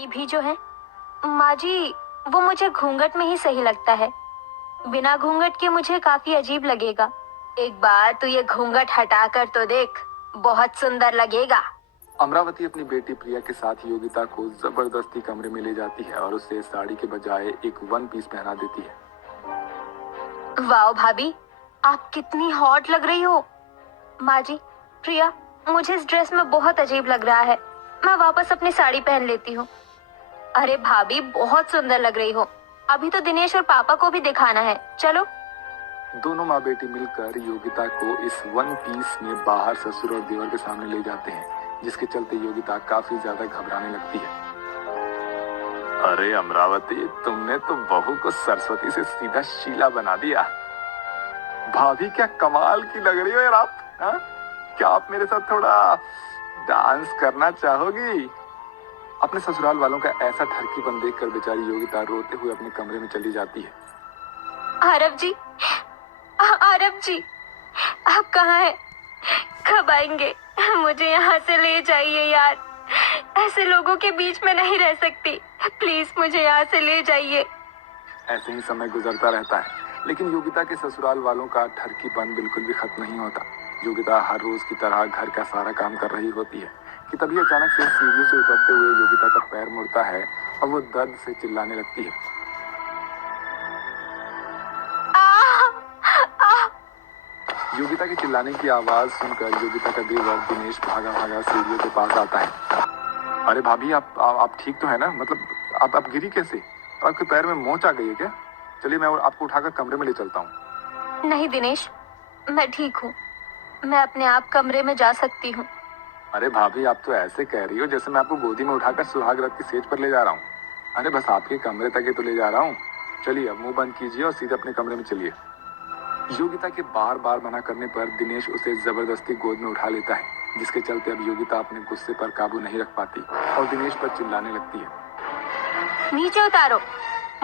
लड़की भी जो है, माँ जी, वो मुझे घूंघट में ही सही लगता है। बिना घूंघट के मुझे काफी अजीब लगेगा। एक बार तू ये घूंघट हटा कर तो देख, बहुत सुंदर लगेगा। अमरावती अपनी बेटी प्रिया के साथ योगिता को जबरदस्ती कमरे में ले जाती है और उसे साड़ी के बजाय एक वन पीस पहना देती है। वाह भाभी, आप कितनी हॉट लग रही हो। माँ जी, प्रिया, मुझे इस ड्रेस में बहुत अजीब लग रहा है। मैं वापस अपनी साड़ी पहन लेती हूँ। अरे भाभी, बहुत सुंदर लग रही हो। अभी तो दिनेश और पापा को भी दिखाना है, चलो। दोनों माँ बेटी मिलकर योगिता को इस वन पीस में बाहर ससुर और देवर के सामने ले जाते हैं, जिसके चलते योगिता काफी ज्यादा घबराने लगती है। अरे अमरावती, तुमने तो बहू को सरस्वती से सीधा शीला बना दिया। भाभी, क्या कमाल की लग रही हो यार आप। हा? क्या आप मेरे साथ थोड़ा डांस करना चाहोगी? अपने ससुराल वालों का ऐसा ठरकीपन देखकर बेचारी योगिता रोते हुए अपने कमरे में चली जाती है। आरव जी, आरव जी, आप कहाँ हैं? कब आएंगे? मुझे यहाँ से ले जाइए यार। ऐसे लोगों के बीच में नहीं रह सकती। प्लीज मुझे यहाँ से ले जाइए। ऐसे ही समय गुजरता रहता है, लेकिन योगिता के ससुराल वालों का ठरकीपन बिल्कुल भी खत्म नहीं होता। योगिता हर रोज की तरह घर का सारा काम कर रही होती है कि तभी अचानक से सीढ़ियों से उतरते हुए योगिता का पैर मुड़ता है और वो दर्द से चिल्लाने लगती है। योगिता के चिल्लाने की आवाज सुनकर योगिता का देवर दिनेश भागा भागा सीढ़ियों के पास आता है। अरे भाभी, आप ठीक तो है ना? मतलब आप गिरी कैसे? आपके पैर में मोच आ गई है क्या? चलिए, मैं आपको उठाकर कमरे में ले चलता हूँ। नहीं दिनेश, मैं ठीक हूँ। मैं अपने आप कमरे में जा सकती हूँ। अरे भाभी, आप तो ऐसे कह रही हो जैसे मैं आपको गोदी में उठाकर सुहाग रात की सेज पर ले जा रहा हूँ। अरे बस आपके कमरे तक ही तो ले जा रहा हूँ। चलिए, अब मुंह बंद कीजिए और सीधे अपने कमरे में चलिए। योगिता के बार बार मना करने पर दिनेश उसे जबरदस्ती गोद में उठा लेता है, जिसके चलते अब योगिता अपने गुस्से पर काबू नहीं रख पाती और दिनेश पर चिल्लाने लगती है। नीचे उतारो,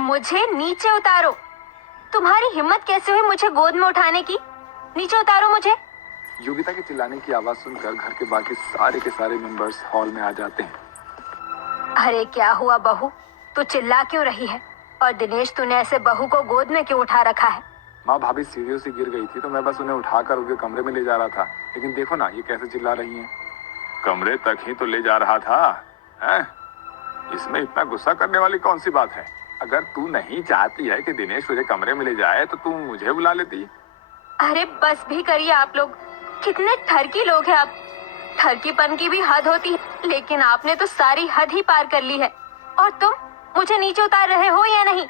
मुझे नीचे उतारो। तुम्हारी हिम्मत कैसे हुई मुझे गोद में उठाने की? नीचे उतारो मुझे। योगिता के चिल्लाने की आवाज सुनकर घर के बाकी सारे के सारे मेंबर्स हॉल में आ जाते हैं। अरे क्या हुआ बहू, तू चिल्ला क्यों रही है? और दिनेश, तूने ऐसे बहू को गोद में क्यों उठा रखा है? माँ, भाभी सीढ़ियों से गिर गई थी तो मैं बस उन्हें उठाकर उनके कमरे में ले जा रहा था, लेकिन देखो ना ये कैसे चिल्ला रही हैं। कमरे तक ही तो ले जा रहा था, हैं? इसमें इतना गुस्सा करने वाली कौन सी बात है? अगर तू नहीं चाहती है कि दिनेश तुझे कमरे में ले जाए तो तू मुझे बुला लेती। अरे बस भी करिए आप लोग, कितने ठरकी लोग हैं आप। ठरकीपन की भी हद होती है, लेकिन आपने तो सारी हद ही पार कर ली है। और तुम मुझे नीचे उतार रहे हो या नहीं?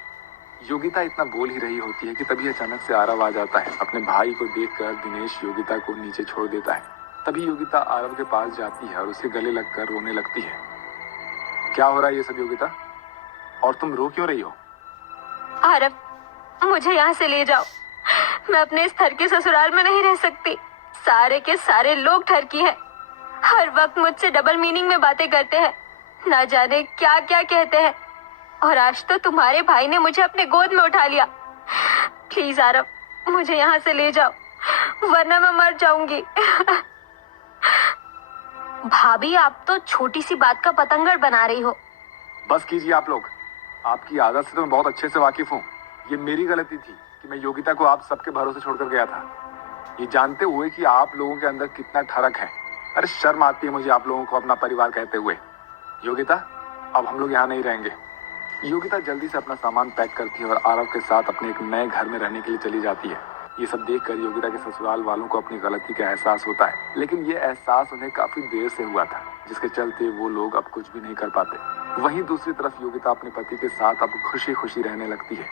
योगिता इतना बोल ही रही होती है कि तभी अचानक से आरव आ जाता है। अपने भाई को देखकर दिनेश योगिता को नीचे छोड़ देता है। तभी योगिता आरव के पास जाती है और उसे गले लगकर रोने लगती है। क्या हो रहा है ये सब योगिता? और तुम रो क्यों रही हो? आरव, मुझे यहाँ से ले जाओ। मैं अपने इस ठरकी ससुराल में नहीं रह सकती। सारे के सारे लोग ठरकी हैं। हर वक्त मुझसे डबल मीनिंग में बातें करते हैं, ना जाने क्या क्या कहते हैं। और आज तो तुम्हारे भाई ने मुझे अपने गोद में उठा लिया। प्लीज आरव, मुझे यहाँ से ले जाओ, वरना मैं मर जाऊंगी। भाभी, आप तो छोटी सी बात का पतंगड़ बना रही हो। बस कीजिए आप लोग, आपकी आदत से तो मैं बहुत अच्छे से वाकिफ हूँ। ये मेरी गलती थी कि मैं योगिता को आप सबके भरोसे छोड़कर गया था, ये जानते हुए कि आप लोगों के अंदर कितना ठरक है। अरे शर्म आती है मुझे आप लोगों को अपना परिवार कहते हुए। योगिता, अब हम लोग यहाँ नहीं रहेंगे। योगिता जल्दी से अपना सामान पैक करती है और आरव के साथ अपने एक नए घर में रहने के लिए चली जाती है। ये सब देखकर योगिता के ससुराल वालों को अपनी गलती का एहसास होता है, लेकिन ये एहसास उन्हें काफी देर से हुआ था, जिसके चलते वो लोग अब कुछ भी नहीं कर पाते। वहीं दूसरी तरफ योगिता अपने पति के साथ अब खुशी खुशी रहने लगती है।